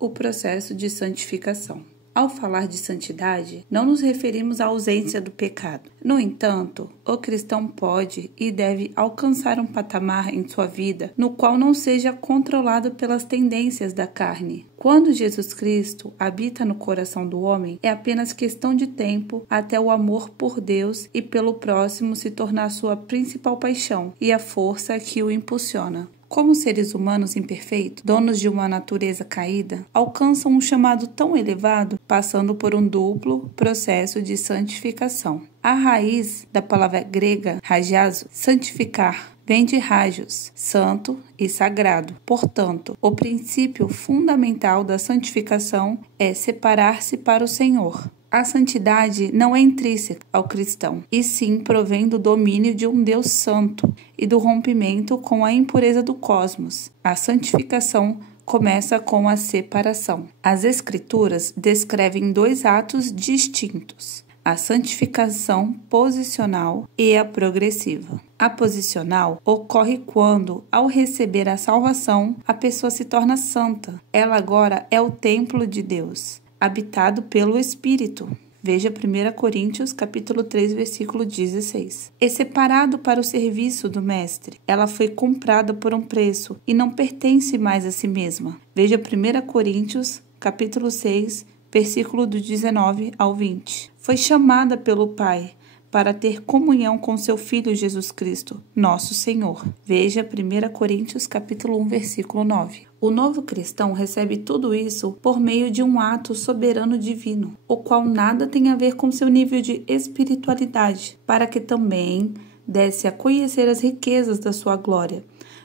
o processo de santificação. Ao falar de santidade, não nos referimos à ausência do pecado. No entanto, o cristão pode e deve alcançar um patamar em sua vida no qual não seja controlado pelas tendências da carne. Quando Jesus Cristo habita no coração do homem, é apenas questão de tempo até o amor por Deus e pelo próximo se tornar sua principal paixão e a força que o impulsiona. Como seres humanos imperfeitos, donos de uma natureza caída, alcançam um chamado tão elevado, passando por um duplo processo de santificação. A raiz da palavra grega ragiazo, santificar, vem de ragios, santo e sagrado. Portanto, o princípio fundamental da santificação é separar-se para o Senhor. A santidade não é intrínseca ao cristão, e sim provém do domínio de um Deus santo e do rompimento com a impureza do cosmos. A santificação começa com a separação. As Escrituras descrevem dois atos distintos: a santificação posicional e a progressiva. A posicional ocorre quando, ao receber a salvação, a pessoa se torna santa. Ela agora é o templo de Deus, habitado pelo Espírito. Veja 1 Coríntios, capítulo 3, versículo 16. É separado para o serviço do Mestre. Ela foi comprada por um preço e não pertence mais a si mesma. Veja 1 Coríntios, capítulo 6, versículo do 19 ao 20. Foi chamada pelo Pai para ter comunhão com seu Filho Jesus Cristo, nosso Senhor. Veja 1 Coríntios, capítulo 1, versículo 9. O novo cristão recebe tudo isso por meio de um ato soberano divino, o qual nada tem a ver com seu nível de espiritualidade, para que também desse a conhecer as riquezas da sua glória,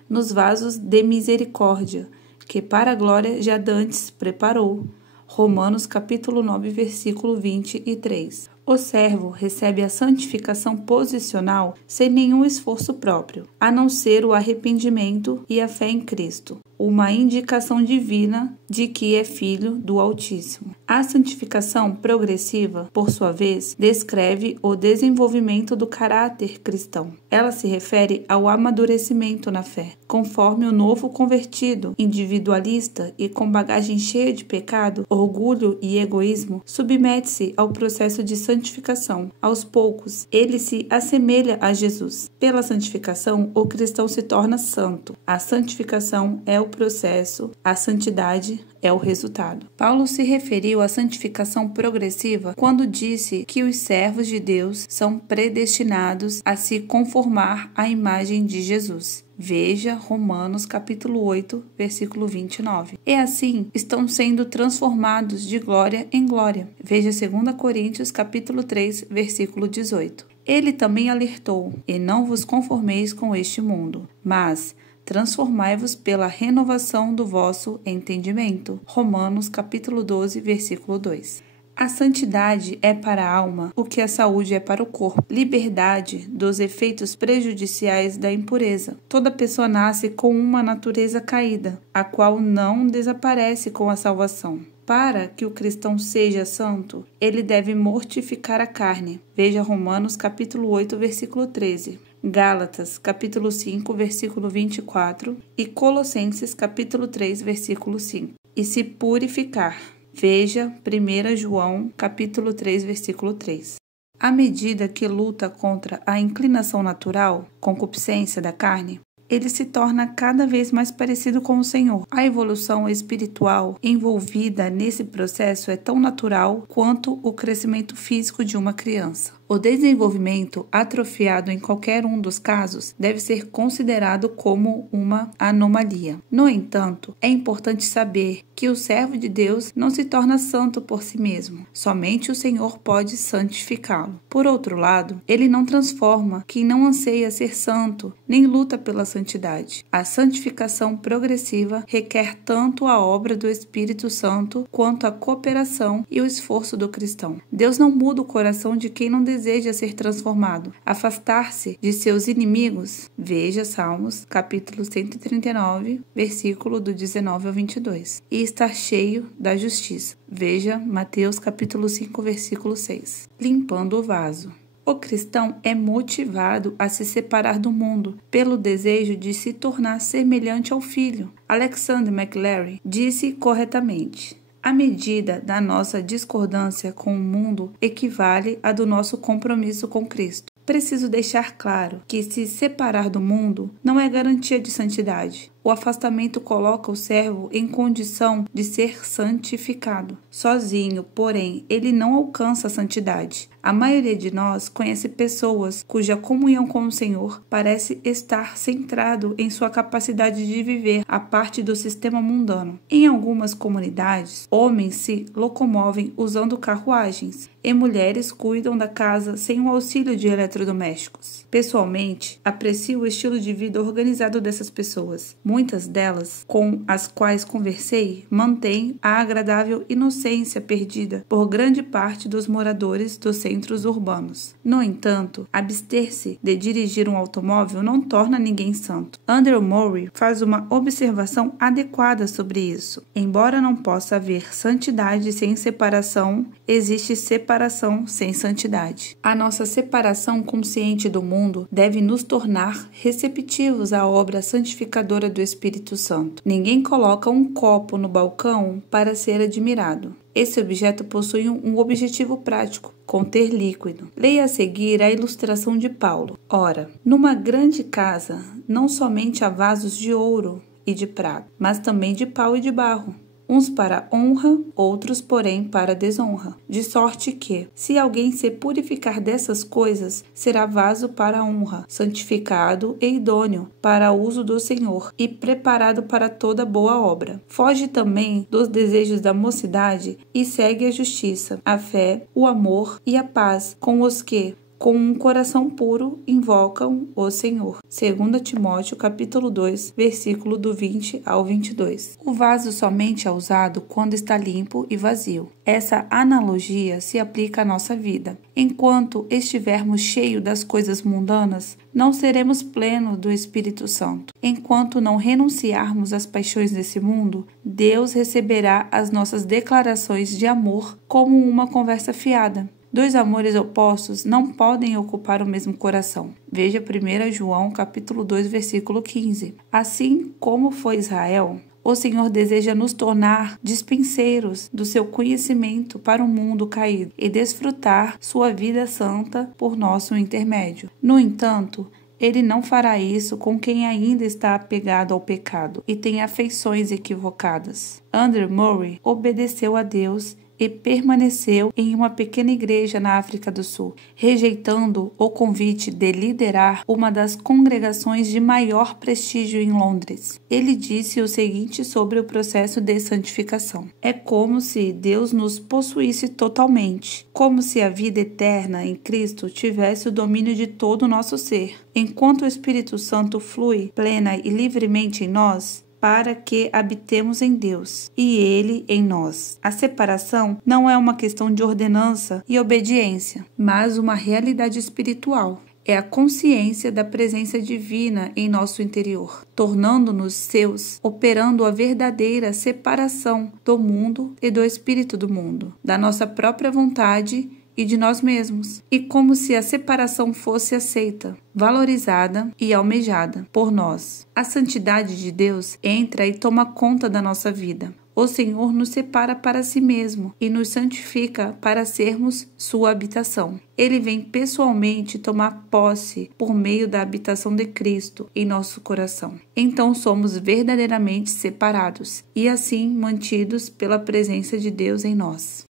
nos vasos de misericórdia, que para a glória já dantes preparou. Romanos capítulo 9, versículo 23. O servo recebe a santificação posicional sem nenhum esforço próprio, a não ser o arrependimento e a fé em Cristo, uma indicação divina de que é filho do Altíssimo. A santificação progressiva, por sua vez, descreve o desenvolvimento do caráter cristão. Ela se refere ao amadurecimento na fé, conforme o novo convertido, individualista e com bagagem cheia de pecado, orgulho e egoísmo, submete-se ao processo de santificação. Aos poucos, ele se assemelha a Jesus. Pela santificação, o cristão se torna santo. A santificação é o processo, a santidade é o resultado. Paulo se referiu à santificação progressiva quando disse que os servos de Deus são predestinados a se conformar à imagem de Jesus. Veja Romanos capítulo 8, versículo 29. E assim estão sendo transformados de glória em glória. Veja 2 Coríntios capítulo 3, versículo 18. Ele também alertou: e não vos conformeis com este mundo, mas transformai-vos pela renovação do vosso entendimento. Romanos capítulo 12, versículo 2. A santidade é para a alma o que a saúde é para o corpo. Liberdade dos efeitos prejudiciais da impureza. Toda pessoa nasce com uma natureza caída, a qual não desaparece com a salvação. Para que o cristão seja santo, ele deve mortificar a carne. Veja Romanos capítulo 8, versículo 13. Gálatas, capítulo 5, versículo 24 e Colossenses, capítulo 3, versículo 5. E se purificar. Veja 1 João, capítulo 3, versículo 3. À medida que luta contra a inclinação natural, concupiscência da carne, ele se torna cada vez mais parecido com o Senhor. A evolução espiritual envolvida nesse processo é tão natural quanto o crescimento físico de uma criança. O desenvolvimento atrofiado em qualquer um dos casos deve ser considerado como uma anomalia. No entanto, é importante saber que o servo de Deus não se torna santo por si mesmo. Somente o Senhor pode santificá-lo. Por outro lado, ele não transforma quem não anseia ser santo, nem luta pela santidade. A santificação progressiva requer tanto a obra do Espírito Santo quanto a cooperação e o esforço do cristão. Deus não muda o coração de quem não deseja ser transformado. Afastar-se de seus inimigos. Veja Salmos, capítulo 139, versículo do 19 ao 22. E estar cheio da justiça. Veja Mateus, capítulo 5, versículo 6. Limpando o vaso. O cristão é motivado a se separar do mundo pelo desejo de se tornar semelhante ao Filho. Alexander McLaren disse corretamente: a medida da nossa discordância com o mundo equivale à do nosso compromisso com Cristo. Preciso deixar claro que se separar do mundo não é garantia de santidade. O afastamento coloca o servo em condição de ser santificado. Sozinho, porém, ele não alcança a santidade. A maioria de nós conhece pessoas cuja comunhão com o Senhor parece estar centrado em sua capacidade de viver a parte do sistema mundano. Em algumas comunidades, homens se locomovem usando carruagens e mulheres cuidam da casa sem o auxílio de eletrodomésticos. Pessoalmente, aprecio o estilo de vida organizado dessas pessoas. Muitas delas, com as quais conversei, mantêm a agradável inocência perdida por grande parte dos moradores dos centros urbanos. No entanto, abster-se de dirigir um automóvel não torna ninguém santo. Andrew Murray faz uma observação adequada sobre isso. Embora não possa haver santidade sem separação, existe separação sem santidade. A nossa separação consciente do mundo deve nos tornar receptivos à obra santificadora do Espírito Santo. Ninguém coloca um copo no balcão para ser admirado. Esse objeto possui um objetivo prático: conter líquido. Leia a seguir a ilustração de Paulo. Ora, numa grande casa, não somente há vasos de ouro e de prata, mas também de pau e de barro, uns para honra, outros, porém, para desonra. De sorte que, se alguém se purificar dessas coisas, será vaso para honra, santificado e idôneo para o uso do Senhor, e preparado para toda boa obra. Foge também dos desejos da mocidade e segue a justiça, a fé, o amor e a paz com os que, com um coração puro, invocam o Senhor. 2 Timóteo, capítulo 2, versículo do 20 ao 22. O vaso somente é usado quando está limpo e vazio. Essa analogia se aplica à nossa vida. Enquanto estivermos cheios das coisas mundanas, não seremos plenos do Espírito Santo. Enquanto não renunciarmos às paixões desse mundo, Deus receberá as nossas declarações de amor como uma conversa fiada. Dois amores opostos não podem ocupar o mesmo coração. Veja 1 João capítulo 2, versículo 15. Assim como foi Israel, o Senhor deseja nos tornar dispenseiros do seu conhecimento para o mundo caído e desfrutar sua vida santa por nosso intermédio. No entanto, Ele não fará isso com quem ainda está apegado ao pecado e tem afeições equivocadas. Andrew Murray obedeceu a Deus e permaneceu em uma pequena igreja na África do Sul, rejeitando o convite de liderar uma das congregações de maior prestígio em Londres. Ele disse o seguinte sobre o processo de santificação: é como se Deus nos possuísse totalmente, como se a vida eterna em Cristo tivesse o domínio de todo o nosso ser. Enquanto o Espírito Santo flui plena e livremente em nós, para que habitemos em Deus e Ele em nós. A separação não é uma questão de ordenança e obediência, mas uma realidade espiritual. É a consciência da presença divina em nosso interior, tornando-nos seus, operando a verdadeira separação do mundo e do espírito do mundo, da nossa própria vontade e de nós mesmos, e como se a separação fosse aceita, valorizada e almejada por nós. A santidade de Deus entra e toma conta da nossa vida. O Senhor nos separa para si mesmo e nos santifica para sermos sua habitação. Ele vem pessoalmente tomar posse por meio da habitação de Cristo em nosso coração. Então somos verdadeiramente separados e assim mantidos pela presença de Deus em nós.